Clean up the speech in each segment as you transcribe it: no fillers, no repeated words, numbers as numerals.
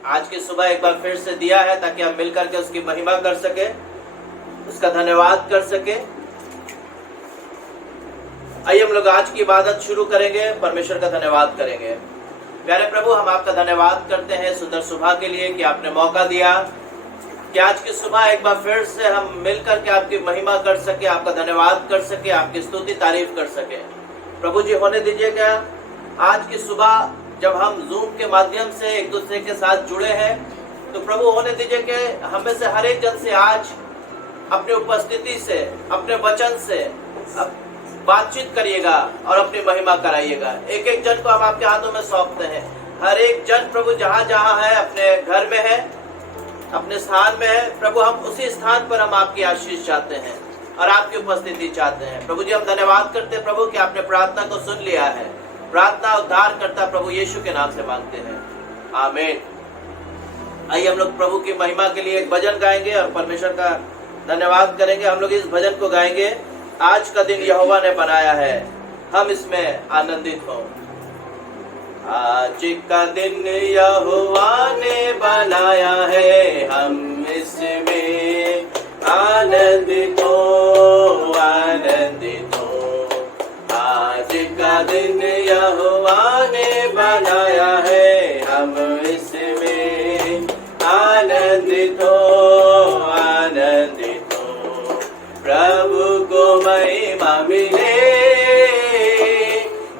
आज की सुबह एक बार फिर से दिया है ताकि हम मिलकर के उसकी महिमा कर सके, उसका धन्यवाद कर सके। आइए हम लोग आज की इबादत शुरू करेंगे, परमेश्वर का धन्यवाद करेंगे। प्यारे प्रभु, हम आपका धन्यवाद करते हैं सुंदर सुबह के लिए कि आपने मौका दिया कि आज की सुबह एक बार फिर से हम मिलकर के आपकी महिमा कर सके, आपका धन्यवाद कर सके, आपकी स्तुति तारीफ कर सके। प्रभु जी, होने दीजिएगा आज की सुबह जब हम जूम के माध्यम से एक दूसरे के साथ जुड़े हैं, तो प्रभु होने दीजिए कि हमें से हर एक जन से आज अपनी उपस्थिति से, अपने वचन से बातचीत करिएगा और अपनी महिमा कराइएगा। एक एक जन को हम आपके हाथों में सौंपते हैं। हर एक जन प्रभु जहाँ जहाँ है, अपने घर में है, अपने स्थान में है, प्रभु हम उसी स्थान पर हम आपकी आशीष चाहते हैं और आपकी उपस्थिति चाहते हैं। प्रभु जी, हम धन्यवाद करते हैं प्रभु कि आपने प्रार्थना को सुन लिया है। प्रार्थना उद्धार करता प्रभु यीशु के नाम से मांगते हैं, आमीन। आइए हम लोग प्रभु की महिमा के लिए एक भजन गाएंगे और परमेश्वर का धन्यवाद करेंगे। हम लोग इस भजन को गाएंगे, आज का दिन यहोवा ने बनाया है, हम इसमें आनंदित हो। आज का दिन यहोवा ने बनाया है, हम इसमें आनंदित हो, आनंदित हो। आज का दिन यहोवा ने बनाया है, हम इसमें आनंदित हो, आनंदित हो। प्रभु को महिमा मिले,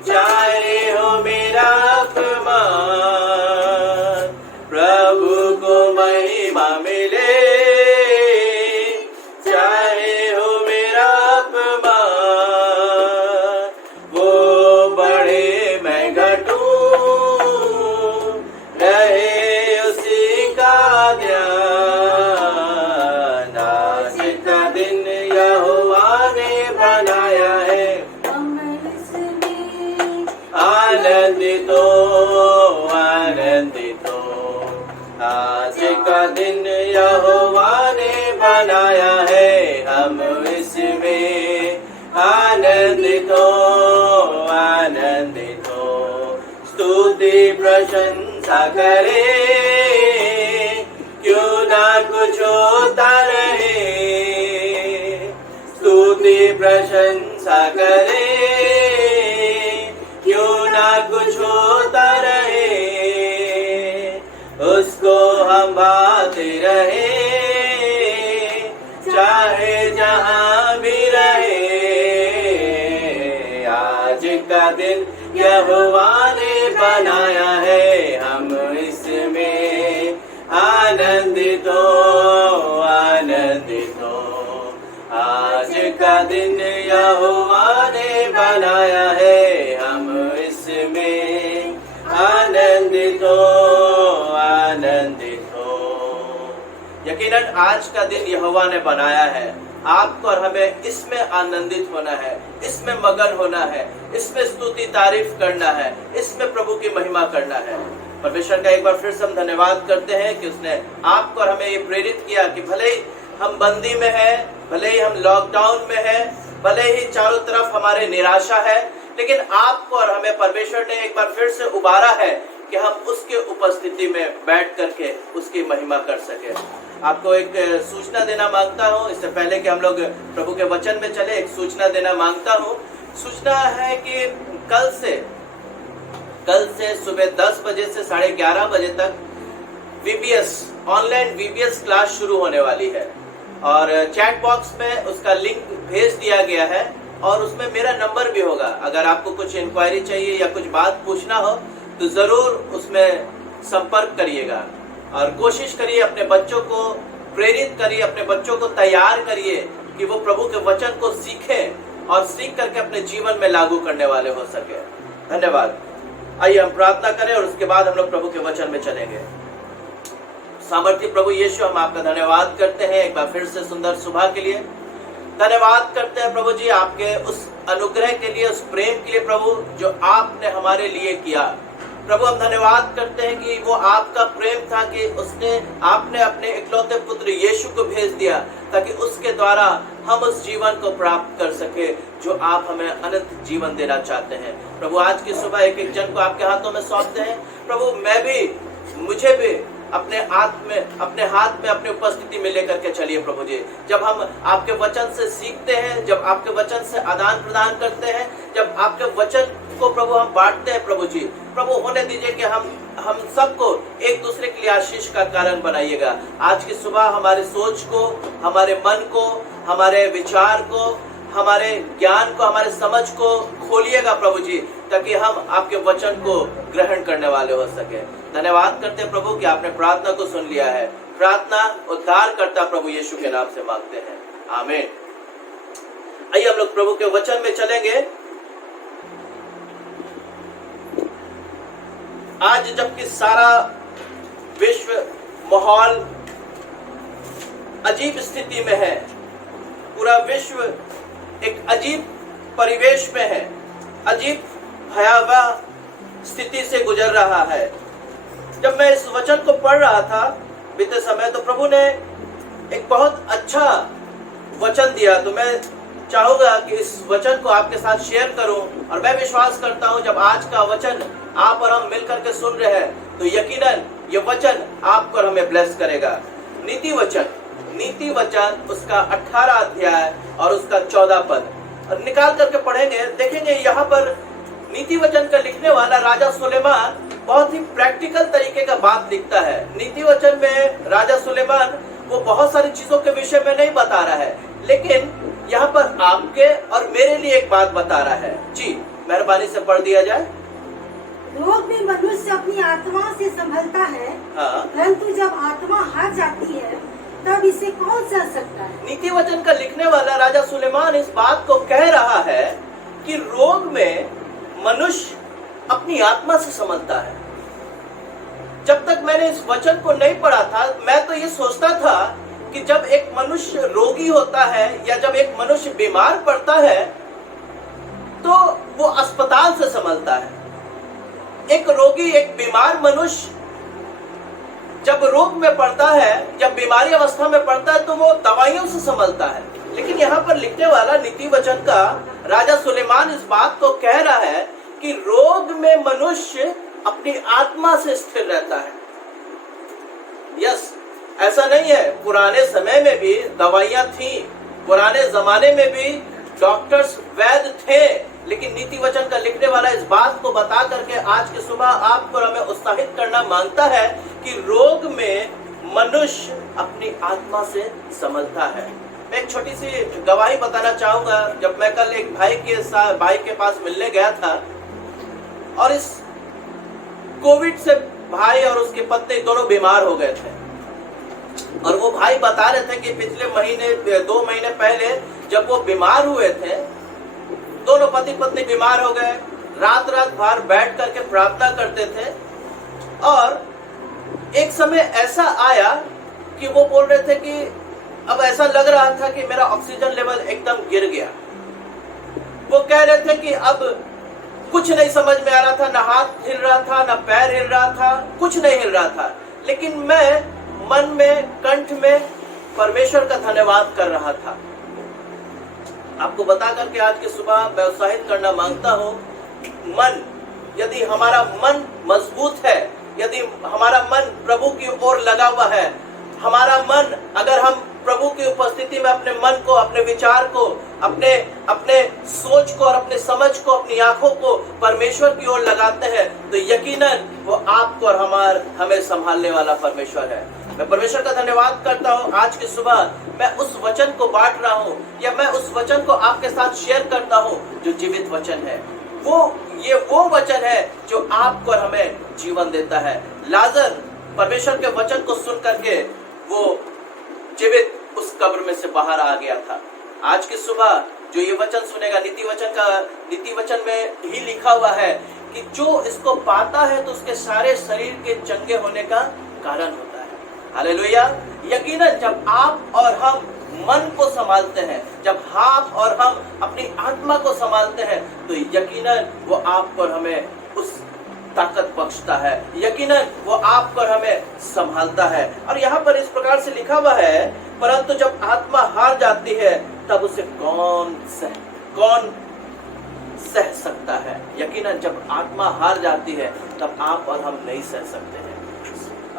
चाहे हो मेरा अपमान। प्रभु को महिमा मिले, चाहे हो मेरा अपमान। वो बढ़े मैं घटूं, रहे उसी का ध्यान। आज का दिन यहोवा ने बनाया है, आनंदित हो, आनंदित हो। आज का दिन यहोवा ने बनाया है, हम इसमें आनंदित हो, आनंदित हो। स्तुति प्रशंसा करे, क्यों ना कुछ होता रहे। स्तुति प्रशंसा करे, क्यों ना कुछ होता रहे। उसको हम बाते रहे, चाहे जहां भी रहे। आज का दिन यहोवा ने बनाया है, हम इसमें आनंदित हो, आनंदित हो। आज का दिन यहोवा ने बनाया है, हम इसमें आनंदित हो, आनंदित हो। यकीनन आज का दिन यहोवा ने बनाया है, आपको और हमें इसमें आनंदित होना है, इसमें मगन होना है, इसमें स्तुति तारीफ करना है, इसमें प्रभु की महिमा करना है। परमेश्वर का एक बार फिर से हम धन्यवाद करते हैं कि उसने आपको और हमें ये प्रेरित किया कि भले ही हम बंदी में है, भले ही हम लॉकडाउन में है, भले ही चारों तरफ हमारे निराशा है, लेकिन आपको और हमें परमेश्वर ने एक बार फिर से उबारा है कि हम उसके उपस्थिति में बैठ करके उसकी महिमा कर सके। आपको एक सूचना देना मांगता हूँ, इससे पहले कि हम लोग प्रभु के वचन में चले, एक सूचना देना मांगता हूँ। सूचना है कि कल से सुबह 10 बजे से 11:30 बजे तक VBS ऑनलाइन VBS क्लास शुरू होने वाली है और चैट बॉक्स में उसका लिंक भेज दिया गया है और उसमें मेरा नंबर भी होगा। अगर आपको कुछ इंक्वायरी चाहिए या कुछ बात पूछना हो तो जरूर उसमें संपर्क करिएगा और कोशिश करिए, अपने बच्चों को प्रेरित करिए, अपने बच्चों को तैयार करिए कि वो प्रभु के वचन को सीखें और सीख करके अपने जीवन में लागू करने वाले हो सके। धन्यवाद। आइए हम प्रार्थना करें और उसके बाद हम लोग प्रभु के वचन में चलेंगे। सामर्थी प्रभु यीशु, हम आपका धन्यवाद करते हैं एक बार फिर से सुंदर सुबह के लिए। धन्यवाद करते हैं प्रभु जी आपके उस अनुग्रह के लिए, उस प्रेम के लिए प्रभु जो आपने हमारे लिए किया। प्रभु हम धन्यवाद करते हैं कि वो आपका प्रेम था कि आपने अपने इकलौते पुत्र यीशु को भेज दिया ताकि उसके द्वारा हम उस जीवन को प्राप्त कर सके जो आप हमें अनंत जीवन देना चाहते हैं। प्रभु आज की सुबह एक एक जन को आपके हाथों में सौंपते हैं। प्रभु मुझे भी अपने हाथ में अपनी उपस्थिति में लेकर के चलिए प्रभु जी। जब हम आपके वचन से सीखते हैं, जब आपके वचन से आदान प्रदान करते हैं, जब आपके वचन को प्रभु हम बांटते हैं प्रभु जी, प्रभु होने दीजिए कि हम सबको एक दूसरे के लिए आशीष का कारण बनाइएगा। आज की सुबह हमारी सोच को, हमारे मन को, हमारे विचार को, हमारे ज्ञान को, हमारे समझ को खोलिएगा प्रभु जी, ताकि हम आपके वचन को ग्रहण करने वाले हो सके। धन्यवाद करते हैं प्रभु कि आपने प्रार्थना को सुन लिया है। प्रार्थना उद्धार करता प्रभु यीशु के नाम से मांगते हैं, आमीन। आइए हम लोग प्रभु के वचन में चलेंगे। आज जबकि सारा विश्व माहौल अजीब स्थिति में है, पूरा विश्व एक अजीब परिवेश में है, अजीब भयावह स्थिति से गुजर रहा है। जब मैं इस वचन को पढ़ रहा था बीते समय, तो प्रभु ने एक बहुत अच्छा वचन दिया। तो मैं चाहूंगा कि इस वचन को आपके साथ शेयर करूं, और मैं विश्वास करता हूं जब आज का वचन आप और हम मिलकर के सुन रहे हैं तो यकीनन ये वचन आपको और हमें ब्लेस करेगा। नीति वचन उसका 18 अध्याय और उसका 14 पद और निकाल करके पढ़ेंगे। देखेंगे यहाँ पर नीति वचन का लिखने वाला राजा सुलेमान बहुत ही प्रैक्टिकल तरीके का बात लिखता है। नीति वचन में राजा सुलेमान वो बहुत सारी चीजों के विषय में नहीं बता रहा है, लेकिन यहाँ पर आपके और मेरे लिए एक बात बता रहा है। जी मेहरबानी से पढ़ दिया जाए। रोग में मनुष्य अपनी आत्मा से संभलता है, परंतु जब आत्मा हार जाती है तब इसे कौन सह सकता है। नीति वचन का लिखने वाला राजा सुलेमान इस बात को कह रहा है कि रोग में मनुष्य अपनी आत्मा से संभलता है। जब तक मैंने इस वचन को नहीं पढ़ा था, मैं तो ये सोचता था कि जब एक मनुष्य रोगी होता है या जब एक मनुष्य बीमार पड़ता है तो वो अस्पताल से संभलता है। एक रोगी, एक बीमार मनुष्य जब रोग में पड़ता है, जब बीमारी अवस्था में पड़ता है तो वो दवाइयों से संभलता है। लेकिन यहाँ पर लिखने वाला नीति वचन का राजा सुलेमान इस बात को कह रहा है कि रोग में मनुष्य अपनी आत्मा से स्थिर रहता है। यस, ऐसा नहीं है, पुराने समय में भी दवाइयां थी, पुराने जमाने में भी डॉक्टर्स वैद्य थे, लेकिन नीति वचन का लिखने वाला इस बात को बता करके आज की सुबह आपको हमें उत्साहित करना मांगता है कि रोग में मनुष्य अपनी आत्मा से संभलता है। मैं एक छोटी सी गवाही बताना चाहूंगा। जब मैं कल एक भाई के पास मिलने गया था, और इस कोविड से भाई और उसकी पत्नी दोनों बीमार हो गए थे, और वो भाई बता रहे थे कि पिछले महीने 2 महीने पहले जब वो बीमार हुए थे, दोनों पति पत्नी बीमार हो गए, रात भर बैठ करके प्रार्थना करते थे, और एक समय ऐसा आया कि वो बोल रहे थे कि अब ऐसा लग रहा था कि मेरा ऑक्सीजन लेवल एकदम गिर गया। वो कह रहे थे कि अब कुछ नहीं समझ में आ रहा था, ना हाथ हिल रहा था, ना पैर हिल रहा था, कुछ नहीं हिल रहा था, लेकिन मैं मन में, कंठ में परमेश्वर का धन्यवाद कर रहा था। आपको बता करके आज की सुबह मैं उत्साहित करना मांगता हूँ, यदि हमारा मन मजबूत है, यदि हमारा मन प्रभु की ओर लगा हुआ है, हमारा मन, अगर हम प्रभु की उपस्थिति में अपने मन को, अपने विचार को, अपने सोच को और अपने समझ को, अपनी आंखों को परमेश्वर की ओर लगाते हैं, तो यकीनन वो आपको और हमें संभालने वाला परमेश्वर है। मैं परमेश्वर का धन्यवाद करता हूँ। आज की सुबह मैं उस वचन को बांट रहा हूँ, या मैं उस वचन को आपके साथ शेयर करता हूँ जो जीवित वचन है। ये वो वचन है जो आपको और हमें जीवन देता है। लाजर परमेश्वर के वचन को सुन करके वो जीवित उस कब्र में से बाहर आ गया था। आज की सुबह जो ये वचन सुनेगा, नीति वचन में ही लिखा हुआ है कि जो इसको पाता है तो उसके सारे शरीर के चंगे होने का कारण होता है। हालेलुया। यकीनन जब आप और हम मन को संभालते हैं, जब आप और हम अपनी आत्मा को संभालते हैं, तो यकीनन वो आपको और हमें उस ताकत बख्शता है, यकीनन वो आपको और हमें संभालता है। और यहाँ पर इस प्रकार से लिखा हुआ है, परंतु जब आत्मा हार जाती है तब उसे कौन सह सकता है। यकीनन जब आत्मा हार जाती है तब आप और हम नहीं सह सकते हैं।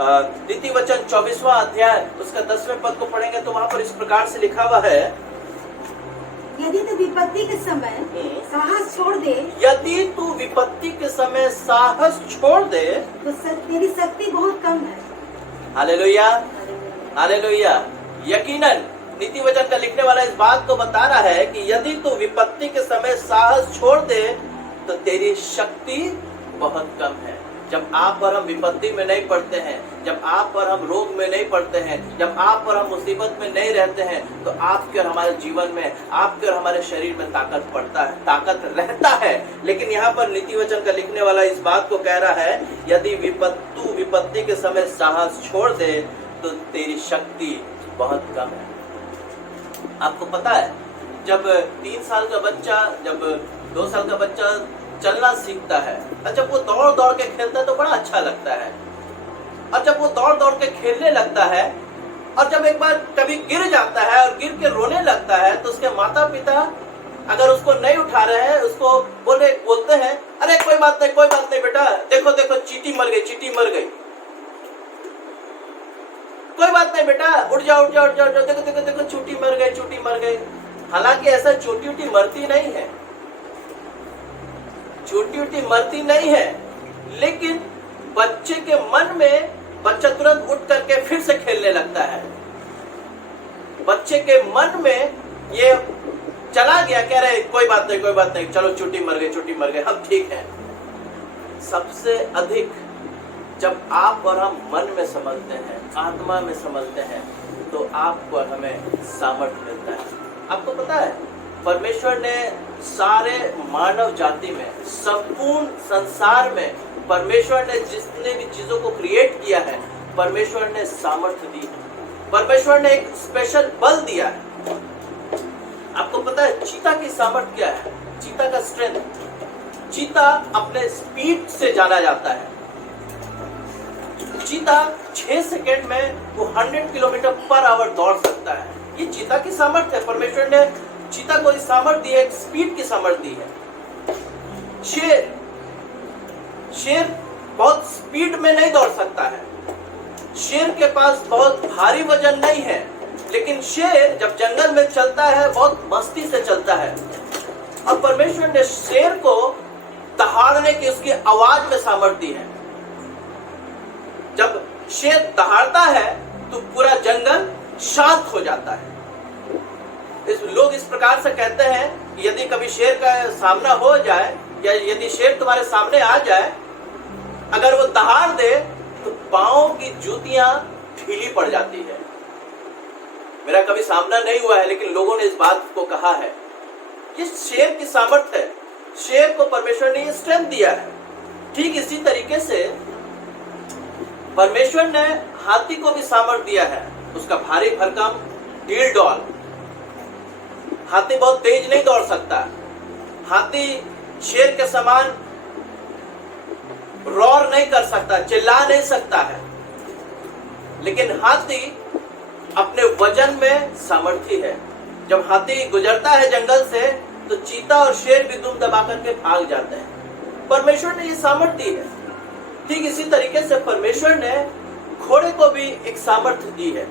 नीति वचन 24वां अध्याय उसका 10वें पद को पढ़ेंगे तो वहां पर इस प्रकार से लिखा हुआ है, यदि तू विपत्ति के समय साहस छोड़ दे, यदि तू विपत्ति के समय साहस छोड़ दे तो तेरी शक्ति बहुत कम है। Hallelujah, hallelujah. यकीनन नीति वचन का लिखने वाला इस बात को बता रहा है कि यदि तू विपत्ति के समय साहस छोड़ दे तो तेरी शक्ति बहुत कम है। जब आप और हम विपत्ति में नहीं पड़ते हैं, जब आप और हम रोग में नहीं पड़ते हैं, जब आप और हम मुसीबत में नहीं रहते हैं, तो आपके और हमारे जीवन में, आपके और हमारे शरीर में ताकत रहता है। लेकिन यहाँ पर नीति वचन का लिखने वाला इस बात को कह रहा है, यदि तू विपत्ति के समय साहस छोड़ दे तो तेरी शक्ति बहुत कम है। आपको पता है, जब 3 साल का बच्चा, जब 2 साल का बच्चा चलना सीखता है, और जब वो दौड़ दौड़ के खेलता है तो बड़ा अच्छा लगता है। और जब वो दौड़ दौड़ के खेलने लगता है और जब एक बार कभी गिर जाता है और गिर के रोने लगता है, तो उसके माता पिता अगर उसको नहीं उठा रहे हैं, उसको बोलते हैं, अरे कोई बात नहीं बेटा, देखो देखो चींटी मर गई, कोई बात नहीं बेटा, उठ जाओ, देखो चूटी मर गई। हालांकि ऐसा चोटी मरती नहीं है, चोटी मरती नहीं है, लेकिन बच्चे के मन में बच्चा तुरंत उठ करके फिर से खेलने लगता है। बच्चे के मन में ये चला गया, कह रहे कोई बात नहीं, चलो चोटी मर गई, हम ठीक है। सबसे अधिक जब आप और हम मन में समझते हैं, आत्मा में समझते हैं, तो आपको और हमें सामर्थ्य मिलता है। आपको पता है, परमेश्वर ने सारे मानव जाति में, संपूर्ण संसार में, परमेश्वर ने जितने भी चीजों को क्रिएट किया है, परमेश्वर ने सामर्थ्य दी है। परमेश्वर ने एक स्पेशल बल दिया है। आपको पता है चीता की सामर्थ्य क्या है? चीता का स्ट्रेंथ, चीता अपने स्पीड से जाना जाता है। चीता 6 सेकेंड में वो 100 किलोमीटर पर आवर दौड़ सकता है। ये चीता की सामर्थ्य है। परमेश्वर ने चीता को इस सामर्थ्य दी है, एक स्पीड की सामर्थ्य दी है। शेर बहुत स्पीड में नहीं दौड़ सकता है। शेर के पास बहुत भारी वजन नहीं है, लेकिन शेर जब जंगल में चलता है बहुत मस्ती से चलता है। और परमेश्वर ने शेर को दहाड़ने की उसकी आवाज में सामर्थ्य दी है। जब शेर दहाड़ता है तो पूरा जंगल शांत हो जाता है। लोग इस प्रकार से कहते हैं कि यदि कभी शेर का सामना हो जाए, या यदि शेर तुम्हारे सामने आ जाए, अगर वो दहाड़ दे तो पांव की जूतियां ढीली पड़ जाती है। मेरा कभी सामना नहीं हुआ है, लेकिन लोगों ने इस बात को कहा है। ये शेर की सामर्थ्य है। शेर को परमेश्वर ने ये स्ट्रेंथ दिया है। ठीक इसी तरीके से परमेश्वर ने हाथी को भी सामर्थ्य दिया है। उसका भारी भरकम ढील डॉल। हाथी बहुत तेज नहीं दौड़ सकता। हाथी शेर के समान रोर नहीं कर सकता, चिल्ला नहीं सकता है, लेकिन हाथी अपने वजन में सामर्थ्य है। जब हाथी गुजरता है जंगल से तो चीता और शेर भी दुम दबा करके भाग जाते हैं। परमेश्वर ने ये सामर्थ्य है। ठीक इसी तरीके से परमेश्वर ने घोड़े को भी एक सामर्थ्य दी है।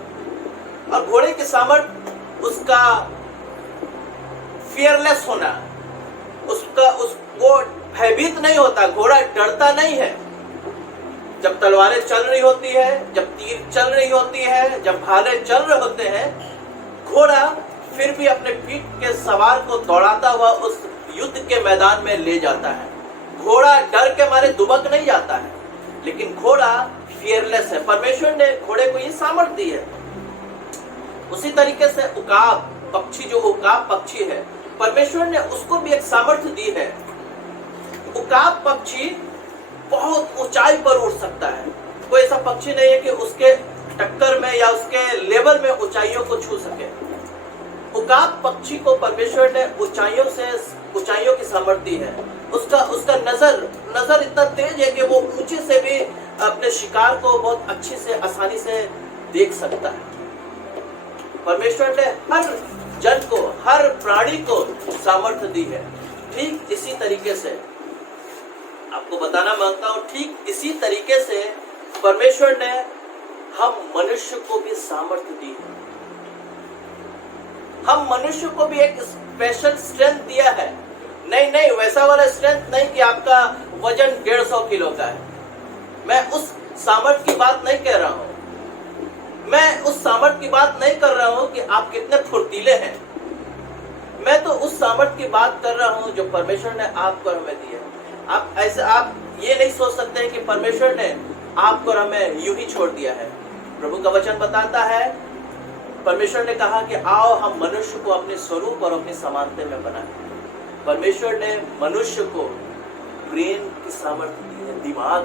और घोड़े की सामर्थ्य उसका फियरलेस होना, वो भयभीत नहीं होता। घोड़ा डरता नहीं है। जब तलवारें चल रही होती है, जब तीर चल रही होती है, जब भाले चल रहे होते हैं, घोड़ा फिर भी अपने पीठ के सवार को दौड़ाता हुआ उस युद्ध के मैदान में ले जाता है। घोड़ा डर के मारे दुबक नहीं जाता है, लेकिन घोड़ा फियरलेस है। परमेश्वर ने घोड़े को ये सामर्थ्य दी है। उसी तरीके से उकाब पक्षी, जो उकाब पक्षी है, परमेश्वर ने उसको भी एक सामर्थ्य दी है। उकाब पक्षी बहुत ऊंचाई पर उड़ सकता है। कोई ऐसा पक्षी नहीं है कि उसके टक्कर में या उसके लेवल में ऊंचाइयों को छू सके। उकाब पक्षी को परमेश्वर ने ऊंचाइयों की सामर्थ्य दी है। उसका नजर इतना तेज है कि वो ऊंचे से भी अपने शिकार को बहुत अच्छे से, आसानी से देख सकता है। परमेश्वर ने हर जन को, हर प्राणी को सामर्थ्य दी है। ठीक इसी तरीके से आपको बताना मांगता हूं, ठीक इसी तरीके से परमेश्वर ने हम मनुष्य को भी सामर्थ्य दी है। हम मनुष्य को भी एक स्पेशल स्ट्रेंथ दिया है। नहीं, वैसा वाला स्ट्रेंथ नहीं कि आपका वजन 150 किलो का है। मैं उस सामर्थ्य की बात नहीं कह रहा हूं। मैं उस सामर्थ्य की बात नहीं कर रहा हूं कि आप कितने फुर्तीले हैं। मैं तो उस सामर्थ्य की बात कर रहा हूं जो परमेश्वर ने आपको हमें दी है। आप ये नहीं सोच सकते हैं कि परमेश्वर ने आपको हमें यूं ही छोड़ दिया है। प्रभु का वचन बताता है, परमेश्वर ने कहा कि आओ हम मनुष्य को अपने स्वरूप और अपनी समानता में बनाएं। परमेश्वर ने मनुष्य को ब्रेन की सामर्थ्य दी है, दिमाग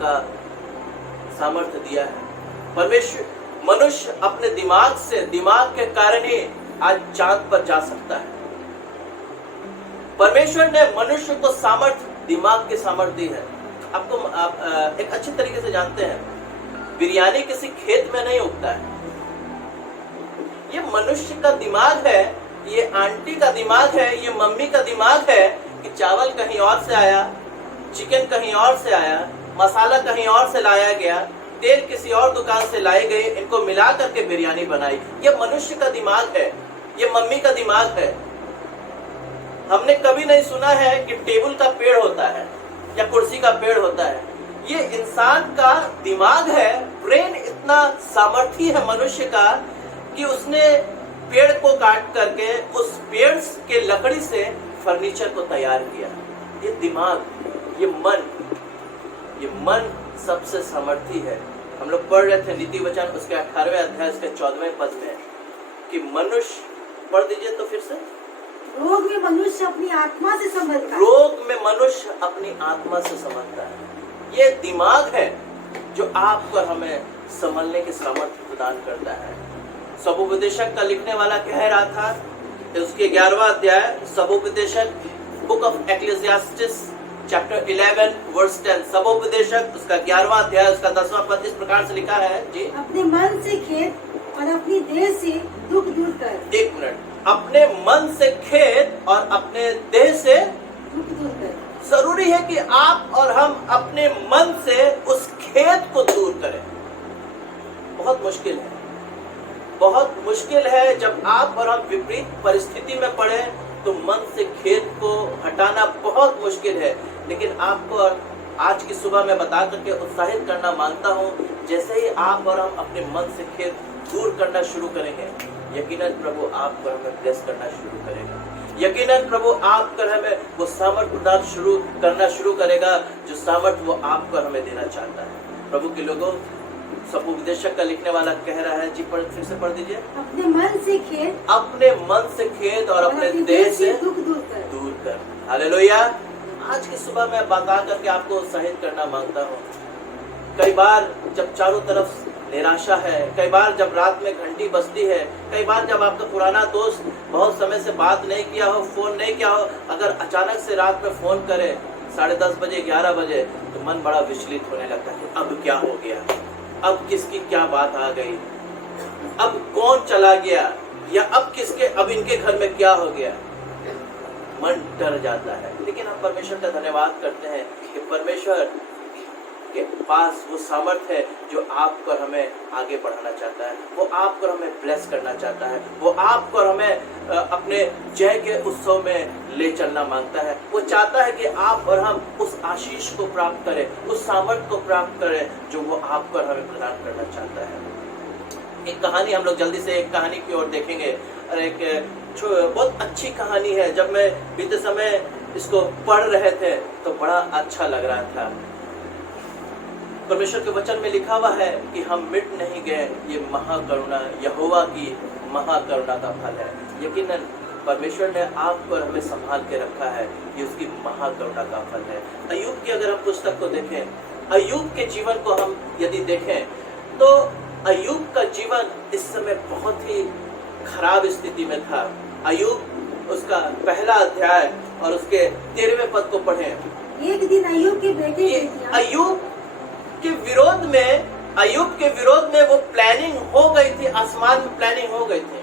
का सामर्थ्य दिया है। मनुष्य अपने दिमाग के कारण ही आज चांद पर जा सकता है। परमेश्वर ने मनुष्य को दिमाग की सामर्थ्य दी है। आप एक अच्छी तरीके से जानते हैं, बिरयानी किसी खेत में नहीं उगता है। ये मनुष्य का दिमाग है, ये आंटी का दिमाग है, ये मम्मी का दिमाग है कि चावल कहीं और से आया, चिकन कहीं और से आया, मसाला कहीं और से लाया गया, तेल किसी और दुकान से लाई गई, इनको मिला करके बिरयानी बनाई। ये मनुष्य का दिमाग है, ये मम्मी का दिमाग है। हमने कभी नहीं सुना है कि टेबल का पेड़ होता है या कुर्सी का पेड़ होता है। ये इंसान का दिमाग है, ब्रेन इतना सामर्थ्य है मनुष्य का कि उसने पेड़ को काट करके उस पेड़ के लकड़ी से फर्नीचर को तैयार किया। ये दिमाग, ये मन सबसे सामर्थ्य है। हम लोग पढ़ रहे थे नीति वचन उसके 18वें अध्याय उसके 14वें पद में कि मनुष्य, पढ़ दीजिए तो फिर से। रोग में मनुष्य अपनी आत्मा से संभलता है। रोग में मनुष्य अपनी आत्मा से संभलता है। ये दिमाग है जो आपको हमें संभलने की सामर्थ्य प्रदान करता है। सबोपदेशक का लिखने वाला कह रहा था, उसके 11वां अध्याय सबोपदेशक, बुक ऑफ एक्लेसियास्टिस चैप्टर 11 वर्स 10। सबोपदेशक उसका 11वां अध्याय उसका 10वां पद इस प्रकार से लिखा है जी, अपने मन से खेद और अपनी देह से दुख दूर कर। एक मिनट, अपने मन से खेद और अपने देह से दुख दूर कर। जरूरी है कि आप और हम अपने मन से उस खेद को दूर करें। बहुत मुश्किल है, बहुत मुश्किल है। जब आप और हम विपरीत परिस्थिति में पड़े तो मन से खेद को हटाना बहुत मुश्किल है। लेकिन आपको आज की सुबह मैं बता करके उत्साहित करना मांगता हूँ, जैसे ही आप और हम अपने मन से खेद दूर करना शुरू करेंगे, यकीनन प्रभु आप पर हमें ब्लेस करना शुरू करेगा। यकीनन प्रभु आप पर हमें वो सामर्थ्य प्रदान करना शुरू करेगा जो सामर्थ्य वो आप पर हमें देना चाहता है। प्रभु के लोगों, सबोपदेशक का लिखने वाला कह रहा है जी, फिर से पढ़ दीजिए। अपने मन से खेद, अपने मन से खेद और अपने देह से दुख दूर कर। हालेलुया। आज की सुबह मैं बता करके आपको उत्साहित करना मांगता हूँ। कई बार जब चारों तरफ निराशा है, कई बार जब रात में घंटी बजती है, कई बार जब आपका पुराना दोस्त बहुत समय से बात नहीं किया हो, फोन नहीं किया हो, अगर अचानक से रात में फोन करे 10:30 बजे 11 बजे तो मन बड़ा विचलित होने लगता है। अब क्या हो गया, अब किसकी क्या बात आ गई, अब कौन चला गया, या अब इनके घर में क्या हो गया। मन डर जाता है। लेकिन हम परमेश्वर का धन्यवाद करते हैं कि परमेश्वर के पास वो सामर्थ्य है जो आपको और हमें आगे बढ़ाना चाहता है। वो आपको और हमें ब्लेस करना चाहता है। वो आपको और हमें अपने जय के उत्सव में ले चलना मांगता है। वो चाहता है कि आप और हम उस आशीष को प्राप्त करें, उस सामर्थ्य को प्राप्त करें जो वो आपको और हमें प्रदान करना चाहता है। एक कहानी, हम लोग जल्दी से एक कहानी की ओर देखेंगे और एक बहुत अच्छी कहानी है। जब मैं बीते समय इसको पढ़ रहे थे तो बड़ा अच्छा लग रहा था। परमेश्वर के वचन में लिखा हुआ है कि हम मिट नहीं गए, ये महाकरुणा, यहोवा की महाकरुणा का फल है। यकीनन परमेश्वर ने आपको और हमें संभाल के रखा है, ये उसकी महाकरुणा का फल है। अय्यूब की अगर हम पुस्तक को देखें, अय्यूब के जीवन को हम यदि देखें तो अय्यूब का जीवन इस समय बहुत ही खराब स्थिति में था। अय्यूब उसका पहला अध्याय और उसके 13वें पद को पढ़ें। एक दिन अय्यूब के बेटे अय्यूब के विरोध में वो प्लानिंग हो गई थी, आसमान में प्लानिंग हो गई थी।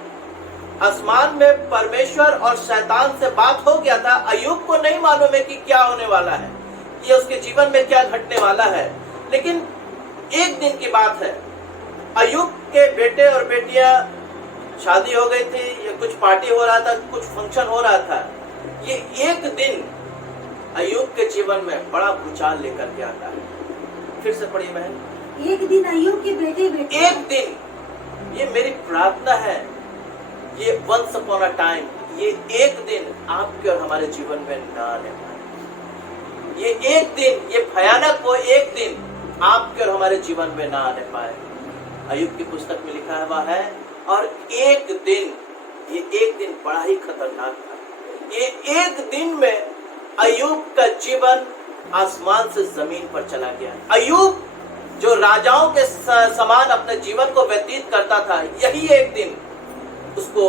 आसमान में परमेश्वर और शैतान से बात हो गया था। अय्यूब को नहीं मालूम है कि क्या होने वाला है, ये उसके जीवन में क्या घटने वाला है। लेकिन एक दिन की बात है, अय्यूब के बेटे और बेटियां शादी हो गई थी, या कुछ पार्टी हो रहा था, कुछ फंक्शन हो रहा था। ये एक दिन अय्यूब के जीवन में बड़ा भूचाल लेकर के आता है। फिर से पढ़िए बहन। एक दिन अय्यूब के बेटे बेटे एक दिन, ये मेरी प्रार्थना है, ये वंस अपॉन अ टाइम, ये एक दिन आपके और हमारे जीवन में ना आने पाए। ये एक दिन, ये भयानक वो एक दिन आपके और हमारे जीवन में ना आने पाए। अय्यूब की पुस्तक में लिखा हुआ है, और एक दिन, ये एक दिन बड़ा ही खतरनाक था। ये एक दिन में अय्यूब का जीवन आसमान से जमीन पर चला गया। अय्यूब जो राजाओं के समान अपने जीवन को व्यतीत करता था, यही एक दिन उसको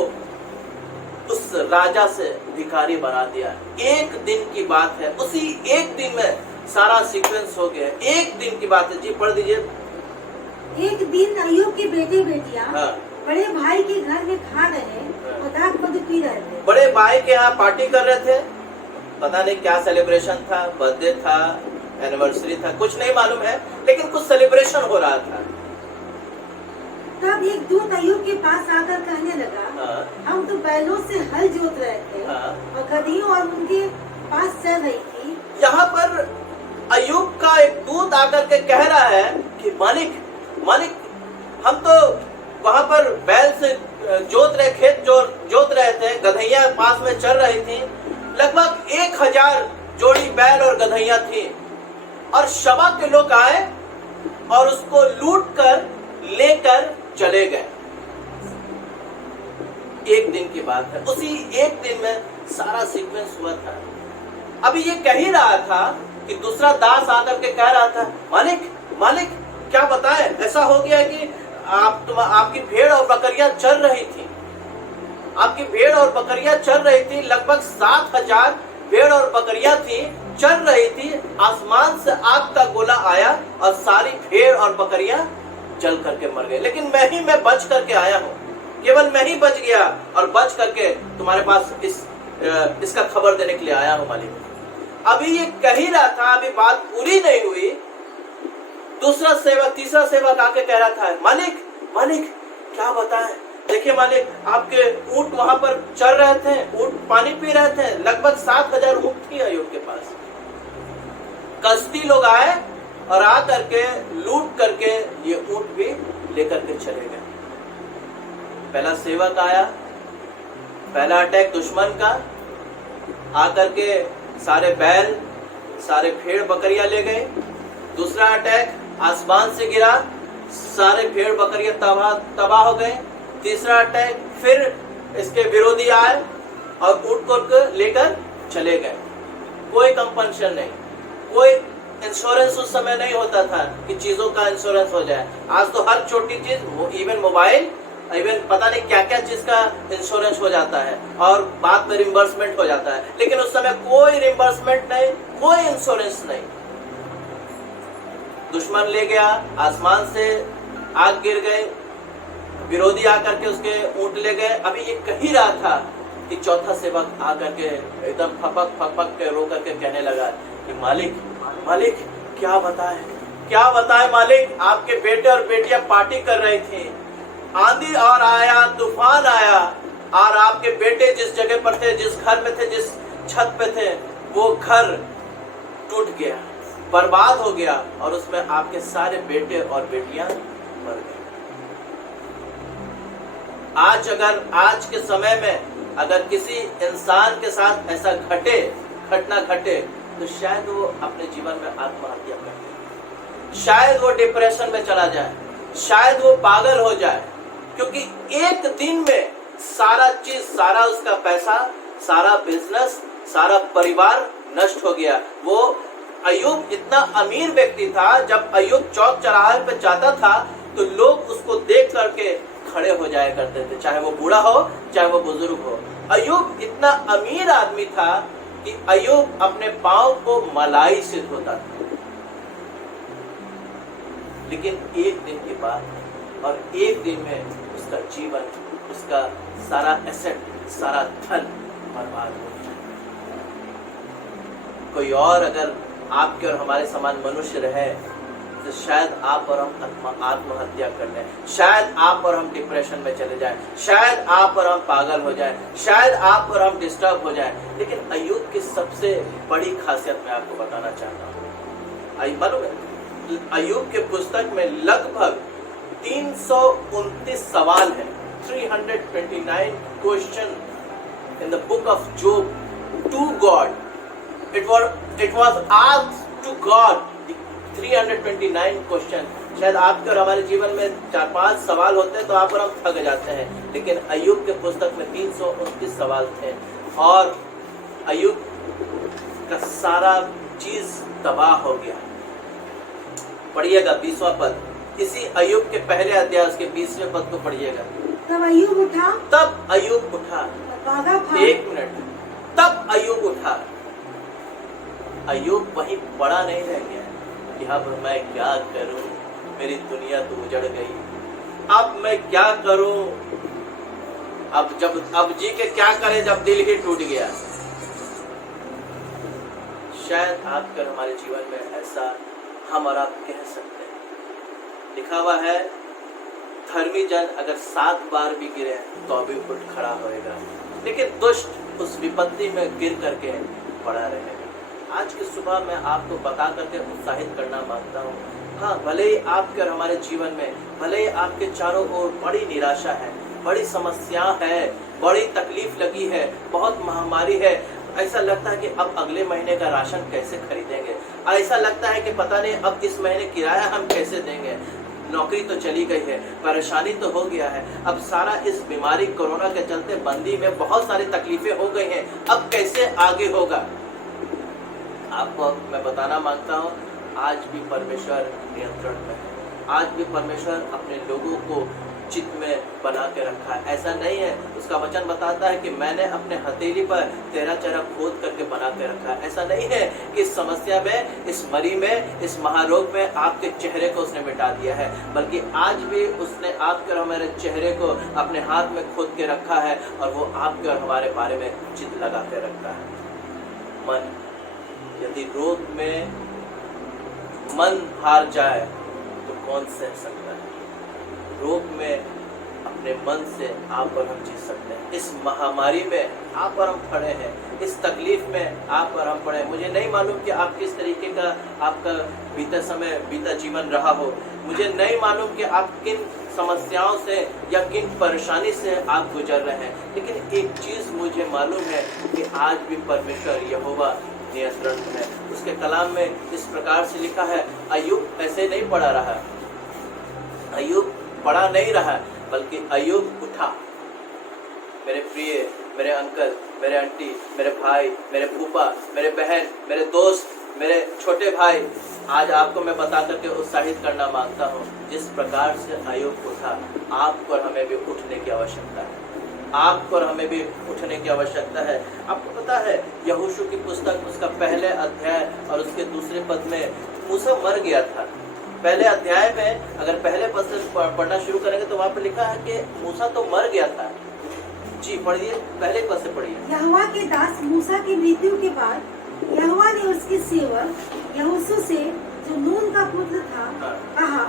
उस राजा से भिखारी बना दिया। एक दिन की बात है, उसी एक दिन में सारा सीक्वेंस हो गया। एक दिन की बात है। जी पढ़ दीजिए। एक दिन अय्यूब के बेटे बेटियां हाँ। बड़े भाई के घर में खा रहे और दाख मधु पी रहे थे। बड़े भाई के यहाँ पार्टी कर रहे थे, पता नहीं क्या सेलिब्रेशन था, बर्थडे था, एनिवर्सरी था, कुछ नहीं मालूम है, लेकिन कुछ सेलिब्रेशन हो रहा था। तब एक दूत अय्यूब के पास आकर कहने लगा, हाँ। हम तो बैलों से हल जोत रहे थे, हाँ। और गदहियों और उनके पास चल रही थी। यहाँ पर अय्यूब का एक दूत आकर के कह रहा है कि मालिक, मालिक, हम तो वहां पर बैल से जोत रहे, खेत जोत रहे थे, गधैया पास में चल रही थी। लगभग 1000 जोड़ी बैल और गधैया थी, और शबा के लोग आए और उसको लूट कर लेकर चले गए। एक दिन की बात है, उसी एक दिन में सारा सीक्वेंस हुआ था। अभी ये कह ही रहा था कि दूसरा दास आकर के कह रहा था, मालिक, मालिक, क्या बताए, ऐसा हो गया कि आपकी भेड़ और बकरियां चल रही थी, आपकी भेड़ और बकरियां चल रही थी। लगभग 7000 भेड़ और बकरियां थी, चल रही थी। आसमान से आग का गोला आया और सारी भेड़ और बकरियां जल करके मर गए। लेकिन मैं बच करके आया हूँ, केवल मैं ही बच गया, और बच करके तुम्हारे पास इसका खबर देने के लिए आया हूँ मालिक। अभी ये कह ही रहा था, अभी बात पूरी नहीं हुई। दूसरा सेवक, तीसरा सेवक आके कह रहा था, मालिक, मालिक, क्या बताएं, देखिए मालिक, आपके ऊंट वहां पर चल रहे थे, ऊंट पानी पी रहे थे। लगभग 7000 ऊंट थी अय्यूब के पास। कसदी लोग आए और आ करके लूट करके ये ऊंट भी लेकर के चले गए। पहला सेवक आया, पहला अटैक दुश्मन का, आकर के सारे बैल, सारे भेड़ बकरियां ले गए। दूसरा अटैक आसमान से गिरा, सारे भेड़ बकरियां तबाह हो गए। तीसरा अटैक, फिर इसके विरोधी आए और ऊंट को लेकर चले गए। कोई कंपनसेशन नहीं, कोई इंश्योरेंस उस समय नहीं होता था कि चीजों का इंश्योरेंस हो जाए। आज तो हर छोटी चीज, इवन मोबाइल, इवन पता नहीं क्या क्या चीज का इंश्योरेंस हो जाता है, और बाद में रिम्बर्समेंट हो जाता है। लेकिन उस समय कोई रिम्बर्समेंट नहीं, कोई इंश्योरेंस नहीं। दुश्मन ले गया, आसमान से आग गिर गए, विरोधी आकर के उसके ऊंट ले गए। अभी ये कह ही रहा था कि चौथा सेवक आकर के एकदम फपक फपक के रो करके कहने लगा कि मालिक, मालिक, क्या बताए, क्या बताए मालिक, आपके बेटे और बेटियां पार्टी कर रही थी, आंधी और आया, तूफान आया, और आपके बेटे जिस जगह पर थे, जिस घर में थे, जिस छत पे थे, वो घर टूट गया, बर्बाद हो गया, और उसमें आपके सारे बेटे और बेटियां मर गए। आज के समय में अगर किसी इंसान के साथ ऐसा घटना घटे, तो शायद वो अपने जीवन में आत्महत्या करे, शायद वो डिप्रेशन में चला जाए, शायद वो पागल हो जाए, क्योंकि एक दिन में सारा चीज, सारा उसका पैसा, सारा बिजनेस, सारा परिवार नष्ट हो गया। वो अय्यूब इतना अमीर व्यक्ति था, जब अय्यूब चौक चौराहे पे जाता था तो लोग उसको देख करके खड़े हो जाया करते थे, चाहे वो बूढ़ा हो, चाहे वो बुजुर्ग हो। अय्यूब इतना अमीर आदमी था कि अय्यूब अपने पांव को मलाई से धोता था। लेकिन एक दिन की बात है, और एक दिन में उसका जीवन, उसका सारा एसेट, सारा धन बर्बाद हो गया। कोई और अगर आपके और हमारे समान मनुष्य रहे, तो शायद आप और हम आत्महत्या कर लें, शायद आप और हम डिप्रेशन में चले जाएं, शायद आप और हम पागल हो जाएं, शायद आप और हम डिस्टर्ब हो जाएं। लेकिन अय्यूब की सबसे बड़ी खासियत मैं आपको बताना चाहता हूँ। मालूम है, अय्यूब के पुस्तक में लगभग 329 सवाल हैं, 329 question in the book of Job to God. It was asked to God 329 question. शायद आपके और हमारे जीवन में 4-5 सवाल होते हैं तो आप और हम थक जाते हैं, लेकिन अय्यूब के पुस्तक में 329 सवाल थे और अय्यूब का सारा चीज तबाह हो गया। पढ़िएगा 20वां पद, इसी अय्यूब के पहले अध्याय उसके 20वें पद को पढ़िएगा। तब अय्यूब उठा, तब अय्यूब उठा, एक मिनट, तब अय्यूब उठा। अय्यूब वहीं पड़ा नहीं रह गया कि अब मैं क्या करूं, मेरी दुनिया तो उजड़ गई, अब मैं क्या करूं, अब जी के क्या करें जब दिल ही टूट गया। शायद आपके और हमारे जीवन में ऐसा हम और आप कह सकते हैं। लिखा हुआ है, धर्मी जन अगर 7 बार भी गिरे तो भी उठ खड़ा होएगा, लेकिन दुष्ट उस विपत्ति में गिर करके पड़ा रहेगा। आज की सुबह मैं आपको बता करके उत्साहित करना मांगता हूँ। हाँ, भले ही आपके और हमारे जीवन में, भले ही आपके चारों ओर बड़ी निराशा है, बड़ी समस्या है, बड़ी तकलीफ लगी है, बहुत महामारी है, ऐसा लगता है कि अब अगले महीने का राशन कैसे खरीदेंगे, ऐसा लगता है कि पता नहीं अब इस महीने किराया हम कैसे देंगे, नौकरी तो चली गई है, परेशानी तो हो गया है, अब सारा इस बीमारी कोरोना के चलते बंदी में बहुत सारी तकलीफें हो गई हैं, अब कैसे आगे होगा। आपको मैं बताना मांगता हूँ, आज भी परमेश्वर नियंत्रण में है, आज भी परमेश्वर अपने लोगों को चित्त में बना के रखा है। ऐसा नहीं है, उसका वचन बताता है कि मैंने अपने हथेली पर तेरा चेहरा खोद करके बना के रखा है। ऐसा नहीं है कि इस समस्या में, इस मरी में, इस महारोग में आपके चेहरे को उसने मिटा दिया है, बल्कि आज भी उसने आपके और हमारे चेहरे को अपने हाथ में खोद के रखा है और वो आपके और हमारे बारे में चित्त लगा के रखा है। मन, यदि रोग में मन हार जाए तो कौन सह सकता है। रोग में अपने मन से आप और हम जी सकते हैं। इस महामारी में आप और हम खड़े हैं, इस तकलीफ में आप और हम पड़े हैं। मुझे नहीं मालूम कि आप किस तरीके का आपका बीता समय, बीता जीवन रहा हो, मुझे नहीं मालूम कि आप किन समस्याओं से या किन परेशानी से आप गुजर रहे हैं, लेकिन एक चीज मुझे मालूम है कि आज भी परमेश्वर यहोवा नियंत्रण में है। उसके कलाम में इस प्रकार से लिखा है, अय्यूब ऐसे नहीं पड़ा रहा, अय्यूब पड़ा नहीं रहा, बल्कि अय्यूब उठा। मेरे प्रिय, मेरे अंकल, मेरे आंटी, मेरे भाई, मेरे फूफा, मेरे बहन, मेरे दोस्त, मेरे छोटे भाई, आज आपको मैं बता करके उत्साहित करना मांगता हूँ, जिस प्रकार से अय्यूब उठा, आपको और हमें भी उठने की आवश्यकता है। आपको और हमें भी उठने की आवश्यकता है। आपको पता है, यहोशू की पुस्तक उसका पहले अध्याय और उसके दूसरे पद में मूसा मर गया था। पहले अध्याय में अगर पहले पद से पढ़ना शुरू करेंगे तो वहाँ पे लिखा है कि मूसा तो मर गया था। जी पढ़िए, पहले पद से पढ़िए। यहोवा के दास मूसा की मृत्यु के बाद यहोवा ने उसके सेवक यहोशू से, जो नून का पुत्र था, कहा,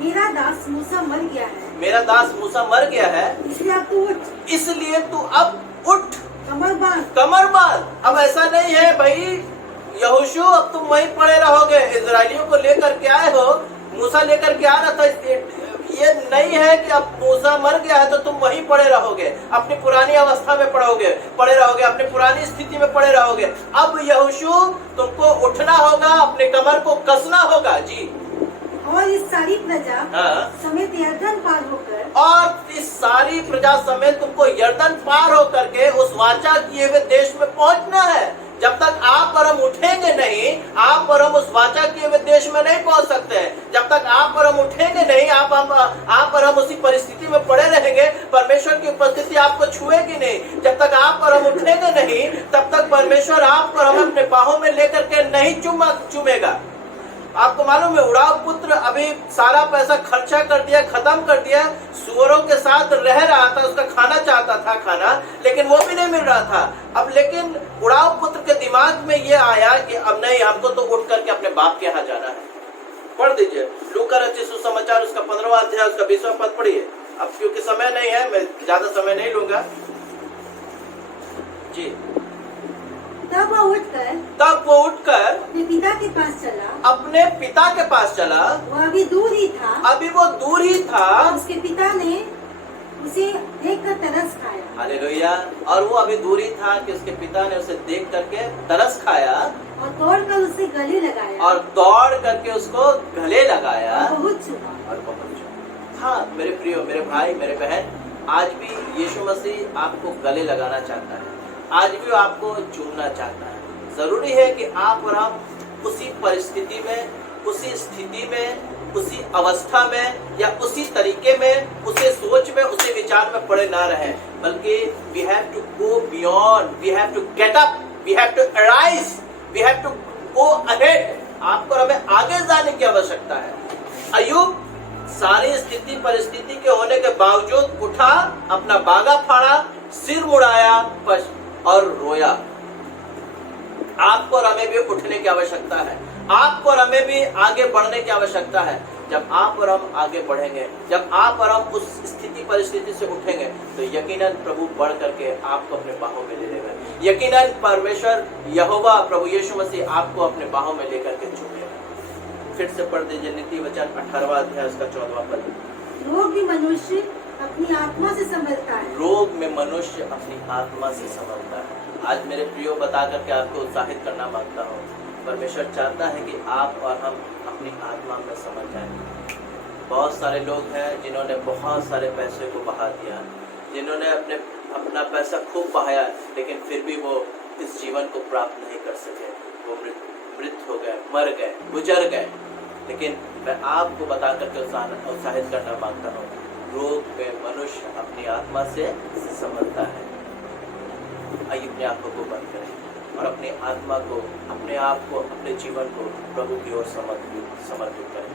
मेरा दास मूसा मर गया है, मेरा दास मूसा मर गया है, इसलिए अब तू उठ, इसलिए तू अब उठ, कमर बांध, कमर बांध। अब ऐसा नहीं है भाई यहोशू अब तुम वहीं पड़े रहोगे, इजराइलियों को लेकर के आए हो, मूसा लेकर के आ रहा था, ये नहीं है कि अब मूसा मर गया है तो तुम वहीं पड़े रहोगे, अपनी पुरानी अवस्था में पड़े रहोगे, अपनी पुरानी स्थिति में पड़े रहोगे। अब यहोशू तुमको उठना होगा, अपने कमर को कसना होगा। जी, और इस सारी प्रजा समेत यरदन पार होकर, और इस सारी प्रजा समेत तुमको यरदन पार होकर के उस वाचा किए हुए देश में पहुंचना है। जब तक आप और हम उठेंगे नहीं, आप और हम उस वाचा किए हुए देश में नहीं पहुंच सकते हैं। जब तक आप और हम उठेंगे नहीं, आप और हम उसी परिस्थिति में पड़े रहेंगे, परमेश्वर की उपस्थिति आपको छुएगी नहीं। जब तक आप और हम उठेंगे नहीं, तब तक परमेश्वर आप और हम अपने बाहों में लेकर के नहीं चूमेगा। आपको मालूम है, उड़ाव पुत्र अभी सारा पैसा खर्चा कर दिया, खत्म कर दिया, सुअरों के साथ रह रहा था, उसका खाना चाहता था खाना, लेकिन वो भी नहीं मिल रहा था। अब लेकिन उड़ाव पुत्र के दिमाग में ये आया कि अब नहीं, हमको तो उठ करके अपने बाप के यहाँ जाना है। पढ़ दीजिए लूका रचित सुसमाचार उसका 15वां अध्याय उसका 20वां पद पढ़िए। अब क्योंकि समय नहीं है, मैं ज्यादा समय नहीं लूंगा जी। तब वो उठकर अपने पिता के पास चला। अपने पिता के पास चला। वो अभी दूर ही था। अभी वो दूर ही था। उसके पिता ने उसे देखकर तरस खाया। हालेलुया। और वो अभी दूर ही था कि उसके पिता ने उसे देख करके तरस खाया और दौड़कर उसे गले लगाया। और दौड़ करके उसको गले लगाया और बहुत चुमा। हाँ मेरे प्रियो, मेरे भाई, मेरे बहन, आज भी यीशु मसीह आपको गले लगाना चाहता है। आज भी वो आपको चूमना चाहता है। जरूरी है कि आप और हम उसी परिस्थिति में, उसी स्थिति में, उसी अवस्था में या उसी तरीके में, उसी सोच में, उसी विचार में पड़े ना रहे, बल्कि we have to go beyond, we have to get up, we have to arise, we have to go ahead. आपको हमें आगे जाने की आवश्यकता है। अय्यूब सारी स्थिति परिस्थिति के होने के बावजूद उठा, अपना बागा फाड़ा, सिर मुड़ाया और रोया। आपको और हमें भी उठने की आवश्यकता है। आपको और हमें भी आगे बढ़ने की आवश्यकता है। जब आप और हम आगे बढ़ेंगे, जब आप और हम उस स्थिति परिस्थिति से उठेंगे, तो यकीनन प्रभु बढ़ करके आपको अपने बाहों में ले लेगा। यकीनन परमेश्वर यहोवा प्रभु यीशु मसीह आपको अपने बाहों में लेकर के चुमेगा। फिर से पढ़ दीजिए नीति वचन 18वां अध्याय उसका 14वां पद। रोग भी मनुष्य अपनी आत्मा से संभलता है। रोग में मनुष्य अपनी आत्मा से संभलता है। आज मेरे प्रियो बता करके आपको उत्साहित करना मांगता हूँ। परमेश्वर चाहता है कि आप और हम अपनी आत्मा में समझ जाएं। बहुत सारे लोग हैं जिन्होंने बहुत सारे पैसे को बहा दिया, जिन्होंने अपना पैसा खूब बहाया, लेकिन फिर भी वो इस जीवन को प्राप्त नहीं कर सके। वो मृत हो गए, मर गए, गुजर गए। लेकिन मैं आपको बता करके उत्साहित करना मांगता हूँ, रोग में मनुष्य अपनी आत्मा से संभलता है। आइए अपने आंखों को बंद करें और अपनी आत्मा को, अपने आप को, अपने जीवन को प्रभु की ओर समर्पित करें।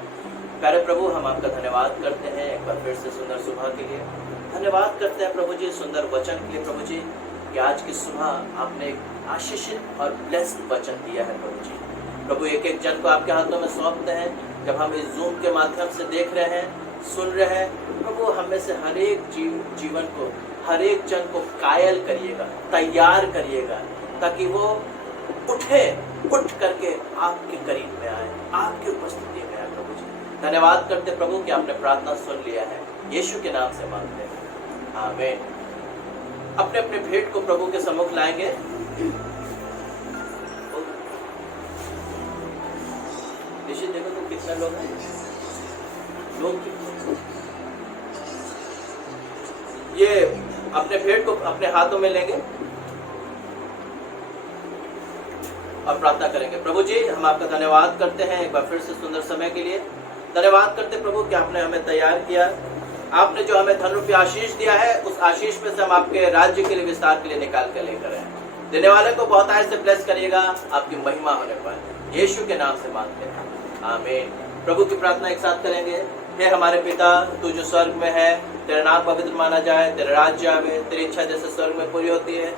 प्यारे प्रभु, हम आपका धन्यवाद करते हैं एक बार फिर से सुंदर सुबह के लिए। धन्यवाद करते हैं प्रभु जी सुंदर वचन के लिए प्रभु जी, कि आज की सुबह आपने एक आशीषित और ब्लेस्ड वचन दिया है प्रभु जी। प्रभु एक एक जन को आपके हाथों में सौंपते हैं। जब हम इस जूम के माध्यम से देख रहे हैं, सुन रहे हैं, प्रभु हमें से हर एक जीवन को, हर एक जन को कायल करिएगा, तैयार करिएगा, ताकि वो उठ करके आपके करीब में आए, आपकी उपस्थिति में आए प्रभु जी। धन्यवाद करते प्रभु कि आपने प्रार्थना सुन लिया है। यीशु के नाम से मांगते हैं, आमीन। अपने अपने भेंट को प्रभु के सम्मुख लाएंगे। निश्चित देखो तो कितने लोग हैं, लोग ये अपने भेंट को अपने हाथों में लेंगे और प्रार्थना करेंगे। प्रभु जी, हम आपका धन्यवाद करते हैं एक बार फिर से सुंदर समय के लिए। धन्यवाद करते प्रभु कि आपने हमें तैयार किया। आपने जो हमें धन रूपी आशीष दिया है, उस आशीष में से हम आपके राज्य के लिए, विस्तार के लिए निकाल कर लेकर आए। देने वाले को बहुत आय से ब्लेस करिएगा, आपकी महिमा होने पर यीशु के नाम से मांगते हैं, आमीन। प्रभु की प्रार्थना एक साथ करेंगे। हे हमारे पिता, तू जो स्वर्ग में है, तेरा नाम पवित्र माना जाए, तेरा राज्य आवे, तेरी इच्छा जैसे स्वर्ग में पूरी होती है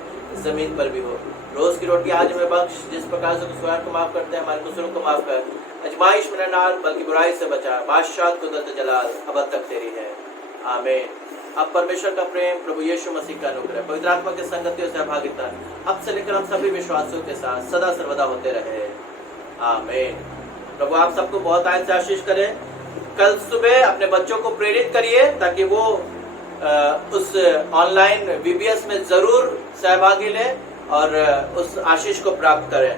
जमीन पर भी हो। रोज की रोटी आज हमें बख्श, जिस प्रकार से कुछ को माफ करते हैं, हमारे कुसरों को माफ कर। अजमाइश में न डाल, बल्कि बुराई से बचा। बादशाह कुदरत जलाल अब तक तेरी है, आमीन। अब परमेश्वर का प्रेम, प्रभु यीशु मसीह का अनुग्रह, पवित्र आत्मा के संगति और सहभागिता अब से लेकर हम सभी विश्वासियों के साथ सदा सर्वदा होते रहे, आमीन। प्रभु आप सबको बहुत आय से आशीष करें। कल सुबह अपने बच्चों को प्रेरित करिए ताकि वो उस ऑनलाइन VBS में जरूर सहभागी लें और उस आशीष को प्राप्त करें।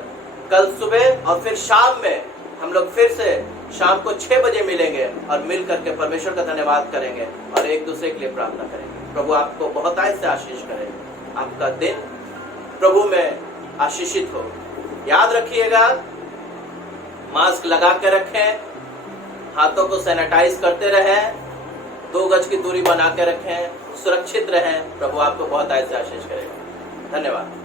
कल सुबह और फिर शाम में हम लोग फिर से शाम को 6 बजे मिलेंगे और मिल करके परमेश्वर का धन्यवाद करेंगे और एक दूसरे के लिए प्रार्थना करेंगे। प्रभु आपको बहुत आय से आशीष करें। आपका दिन प्रभु में आशीषित हो। याद रखिएगा, मास्क लगा के रखें, हाथों को सैनिटाइज करते रहें, 2 गज की दूरी बना के रखें, सुरक्षित रहें। प्रभु आपको बहुत आय से आशीष करेगा। धन्यवाद।